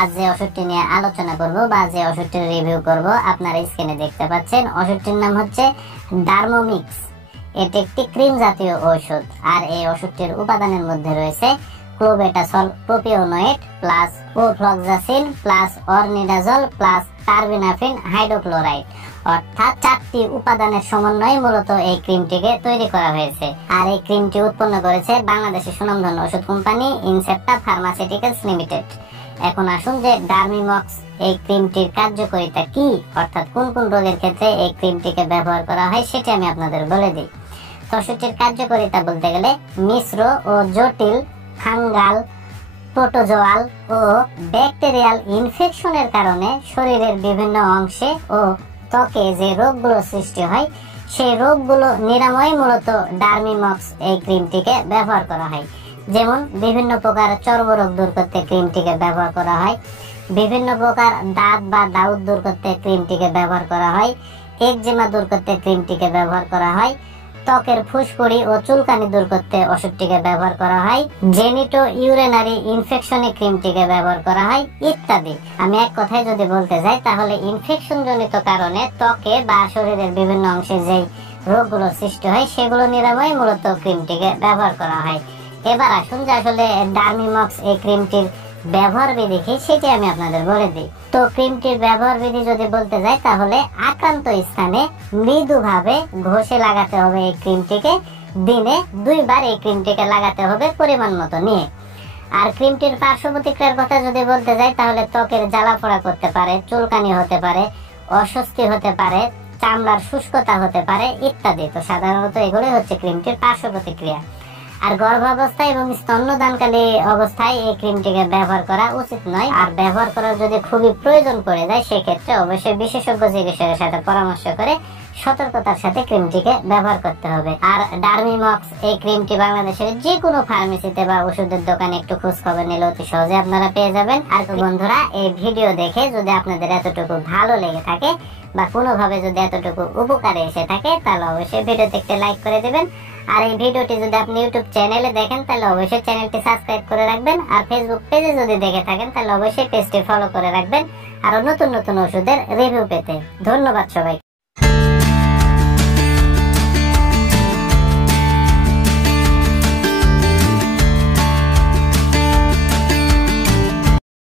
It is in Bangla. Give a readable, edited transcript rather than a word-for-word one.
আজ যে ওষুধটি নিয়ে আলোচনা করব বা যে ওষুধটির রিভিউ করব আপনারা স্ক্রিনে দেখতে পাচ্ছেন। ওষুধটির নাম হচ্ছে ডার্মোমিক্স। এটি একটি ক্রিম জাতীয় ঔষধ। আর এই ওষুধটির উপাদানের মধ্যে রয়েছে clobetasol propionate plus ofloxacin plus ornidazole plus terbinafine hydrochloride, অর্থাৎ 4টি উপাদানের সমন্বয়ে মূলত এই ক্রিমটিকে তৈরি করা হয়েছে। আর এই ক্রিমটি উৎপন্ন করেছে বাংলাদেশের সুনামধন্য ওষুধ কোম্পানি ইনসেপ্টা ফার্মাসিউটিক্যালস লিমিটেড। এখন আসুন যে ডার্মিমক্স এই ক্রিমটির কার্যকারিতা কি, অর্থাৎ কোন কোন রোগের ক্ষেত্রে এই ক্রিমটিকে ব্যবহার করা হয় সেটি আমি আপনাদের বলে দিই। তো ওষুধটির কার্যকারিতা বলতে গেলে মিশ্র ও জটিল ফাঙ্গাল, প্রোটোজোয়াল ও ব্যাকটেরিয়াল ইনফেকশনের কারণে শরীরের বিভিন্ন অংশে ও ত্বকে যে রোগগুলো সৃষ্টি হয় সেই রোগগুলো নিরাময় মূলত ডার্মিমক্স এই ক্রিমটিকে ব্যবহার করা হয়। যেমন বিভিন্ন প্রকার চর্মরোগ দূর করতে ক্রিমটিকে ব্যবহার করা হয়, বিভিন্ন প্রকার দাঁত বা দাউদ দূর করতে ক্রিমটিকে ব্যবহার করা হয়, একজিমা দূর করতে ক্রিমটিকে ব্যবহার করা হয়, ত্বকের ফুসকুড়ি ও চুলকানি দূর করতে ওষুধটিকে ব্যবহার করা হয়, জেনিটো ইউরিনারি ইনফেকশনে ক্রিমটিকে ব্যবহার করা হয় ইত্যাদি। আমি এক কথায় যদি বলতে যাই তাহলে ইনফেকশন জনিত কারণে ত্বকে বা শরীরের বিভিন্ন অংশে যেই রোগগুলো সৃষ্টি হয় সেগুলো নিরাময় মূলত ক্রিমটিকে ব্যবহার করা হয়। এবার আসুন যে আসলে ডার্মিমক্স এই ক্রিমটির ব্যবহার বিধি কি সেটি আমি আপনাদের বলে দিই। তো ক্রিমটির ব্যবহার বিধি যদি বলতে যাই তাহলে আক্রান্ত স্থানে মৃদুভাবে ঘষে লাগাতে হবে এই ক্রিমটিকে। দিনে 2 বার এই ক্রিমটিকে লাগাতে হবে পরিমাণ মতো নিয়ে। আর ক্রিমটির পার্শ্ব প্রতিক্রিয়ার কথা যদি বলতে যাই তাহলে ত্বকের জ্বালাপোড়া করতে পারে, চুলকানি হতে পারে, অস্বস্তি হতে পারে, চামড়ার শুষ্কতা হতে পারে ইত্যাদি। তো সাধারণত এগুলোই হচ্ছে ক্রিমটির পার্শ্ব প্রতিক্রিয়া। আর গর্ভাবস্থায় এবং স্তন্যদানকালী অবস্থায় এই ক্রিমটিকে ব্যবহার করা উচিত নয়। আর ব্যবহার করার যদি খুবই প্রয়োজন পড়ে যায় সেক্ষেত্রে অবশ্যই বিশেষজ্ঞ চিকিৎসকের সাথে পরামর্শ করে সতর্কতার সাথে ক্রিমটিকে ব্যবহার করতে হবে। আর ডার্মিমক্স এই ক্রিমটি বাংলাদেশের যে কোনো ফার্মেসিতে বা ওষুধের দোকানে একটু খোঁজ খবর নিলে অতি সহজে আপনারা পেয়ে যাবেন। আর বন্ধুরা, এই ভিডিও দেখে যদি আপনাদের এতটুকু ভালো লেগে থাকে বা কোনোভাবে যদি এতটুকু উপকারে এসে থাকে তাহলে অবশ্যই ভিডিওতে একটি লাইক করে দেবেন। আর এই ভিডিওটি যদি আপনি ইউটিউব চ্যানেলে দেখেন তাহলে অবশ্যই চ্যানেলটি সাবস্ক্রাইব করে রাখবেন। আর ফেসবুক পেজে যদি দেখে থাকেন তাহলে অবশ্যই পেজটি ফলো করে রাখবেন আরো নতুন নতুন ওষুধের রিভিউ পেতে। ধন্যবাদ সবাই।